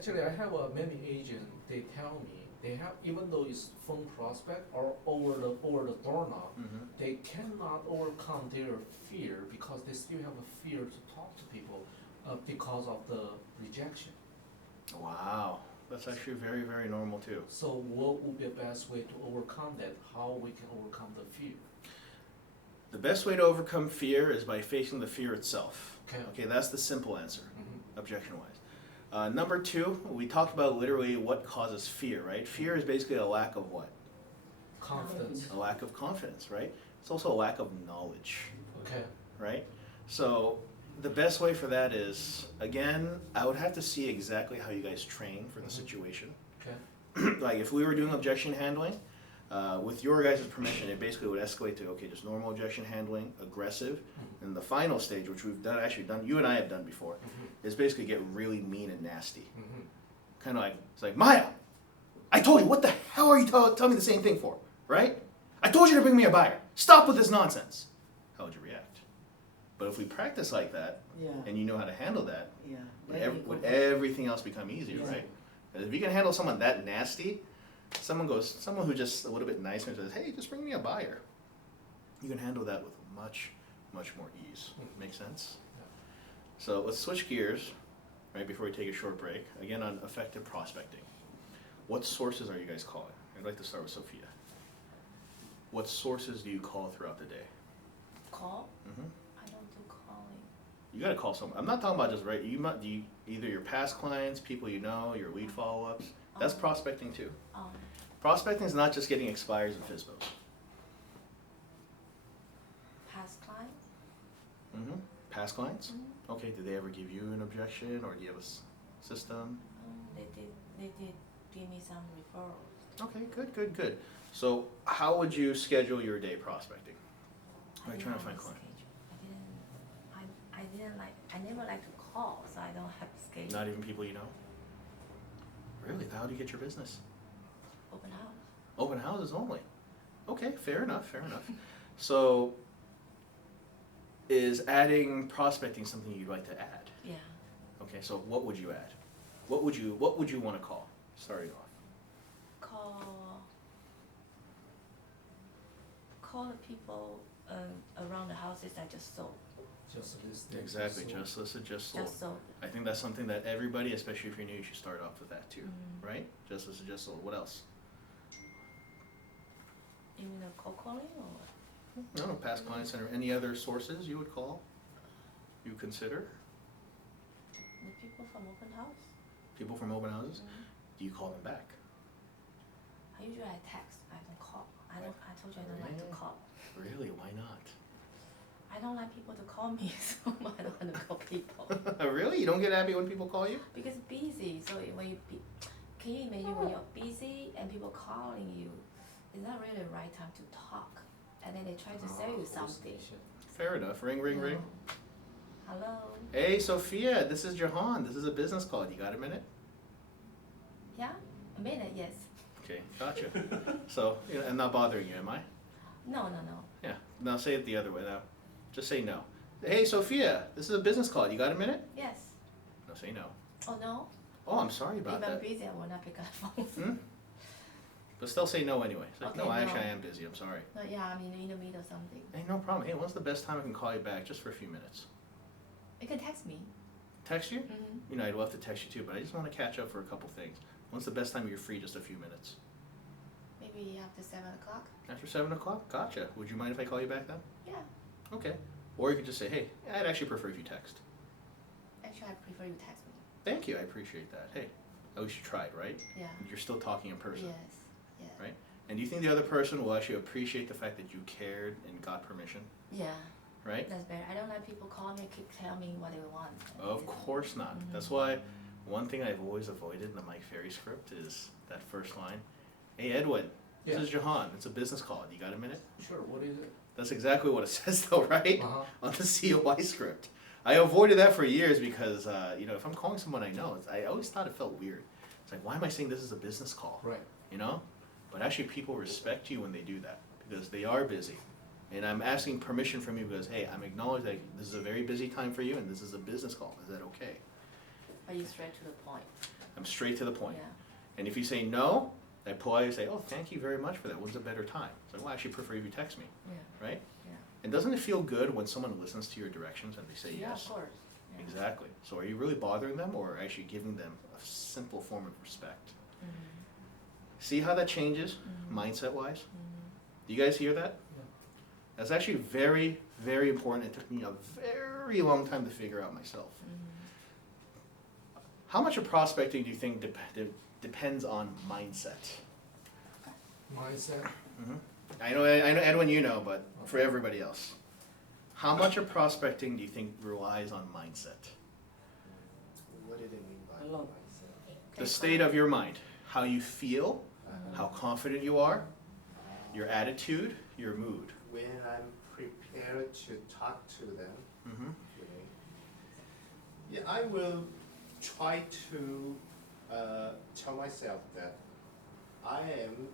Actually, I have many agents. They tell me they have, even though it's phone prospect or over the doorknob, Mm-hmm. they cannot overcome their fear because they still have a fear to talk to people because of the rejection. Wow, that's actually very, very normal too. So what would be the best way to overcome that? How we can overcome the fear? The best way to overcome fear is by facing the fear itself. Okay. Okay, that's the simple answer, Mm-hmm. objection-wise. Number two, we talked about literally what causes fear, right? Fear is basically a lack of what? Confidence. A lack of confidence, right? It's also a lack of knowledge, Okay. right? So the best way for that is, again, I would have to see exactly how you guys train for the Mhm. situation. Okay. Like if we were doing objection handling, with your guys' permission, it basically would escalate to, okay, just normal objection handling, aggressive, Mhm. and the final stage, which we've done, you and I have done before, Mhm. is basically get really mean and nasty. Mhm. Kind of like, it's like, Maya, I told you, what the hell are you telling me the same thing for, right? I told you to bring me a buyer. Stop with this nonsense. How would you react? But if we practice like that, Yeah. and you know how to handle that, Yeah. would everything else become easier, Yeah. right? 'Cause if you can handle someone that nasty, someone who just a little bit nicer and says, hey, just bring me a buyer. You can handle that with much, much more ease. Make sense? Yeah. So let's switch gears, right, before we take a short break. Again, on effective prospecting. What sources are you guys calling? I'd like to start with Sophia. What sources do you call throughout the day? Call? Mm-hmm. I don't do calling. You gotta call someone. I'm not talking about just right. Do you either your past clients, people you know, your lead follow-ups. That's prospecting too. Prospecting is not just getting expires and FISBOs. Past clients? Mm-hmm. Past clients? Mm-hmm. Okay, did they ever give you an objection or do you have a system? They did give me some referrals. Okay, good. So how would you schedule your day prospecting? How are you trying to find clients? I never like to call, so I don't have a schedule. Not even people you know? Really? How do you get your business? Open house. Open houses only. Okay, fair enough. So, is adding prospecting something you'd like to add? Yeah. Okay, so what would you add? What would you want to call starting off? Call the people around the houses I just sold. Just listed. Exactly, So- just listed, just sold. Just sold. I think that's something that everybody, especially if you're new, you should start off with that too, Mhm. right? Just listed, just sold. What else? You mean a cold calling or? No, past client center. Any other sources you would call? You consider? The people from open house? People from open houses? Mhm. Do you call them back? I usually text. I don't call. I told you I don't like to Really? call. Really? Why not? I don't like people to call me, so I don't want to call people. Really? You don't get happy when people call you? Because busy, so when can you imagine when you're busy and people calling you, it's not really the right time to talk, and then they try to sell you something. Fair enough. Ring, ring, ring. Hello. Hey, Sophia, this is Ja-Hon. This is a business call. You got a minute? Yeah, a minute. Yes. Okay, gotcha. So, I'm not bothering you, am I? No. Yeah. Now say it the other way now. Just say no. Hey, Sophia, this is a business call. You got a minute? Yes. No, say no. Oh no. Oh, I'm sorry about If I'm that. busy, I will not pick up the phone. Hmm? But still say no anyway. It's like, Okay, no, no. actually, I am busy. I'm sorry. No, yeah, I'm in the middle of something. Hey, no problem. Hey, when's the best time I can call you back just for a few minutes? You can text me. Text you? Mm-hmm. I'd love to text you too, but I just want to catch up for a couple things. When's the best time you're free? Just a few minutes. Maybe after 7 o'clock. After 7 o'clock? Gotcha. Would you mind if I call you back then? Yeah. Okay. Or you could just say, hey, I'd actually prefer if you text. Actually, I prefer you text me. Thank you. I appreciate that. Hey, at least you tried, right? Yeah. You're still talking in person. Yes. Yeah. Right? And do you think the other person will actually appreciate the fact that you cared and got permission? Yeah. Right? That's better. I don't like people call me and keep telling me what they want. Of course not. Mhm. That's why one thing I've always avoided in the Mike Ferry script is that first line. Hey, Edwin, this Yeah. is Ja-Hon. It's a business call. You got a minute? Sure, what is it? That's exactly what it says though, right? Uh-huh. On the COI script. I avoided that for years because, if I'm calling someone I know, I always thought it felt weird. It's like, why am I saying this is a business call? Right. But actually people respect you when they do that because they are busy. And I'm asking permission from you because, hey, I'm acknowledging that this is a very busy time for you and this is a business call. Is that okay? Are you straight to the point? I'm straight to the point. Yeah. And if you say no, I politely say, oh, thank you very much for that. When's a better time? So well, I actually prefer if you text me, Yeah. right? Yeah. And doesn't it feel good when someone listens to your directions and they say Yeah, yes? of course. Yeah. Exactly. So are you really bothering them or actually giving them a simple form of respect? See how that changes mindset-wise? Do you guys hear that? Yeah. That's actually very, very important. It took me a very long time to figure out myself. How much of prospecting do you think depends on mindset? Mindset. I know, Edwin, you know, but for everybody else, how much of prospecting do you think relies on mindset? What do they mean by I love mindset? The state of your mind, how you feel, how confident you are, your attitude, your mood. When I'm prepared to talk to them, yeah, I will try to tell myself that I am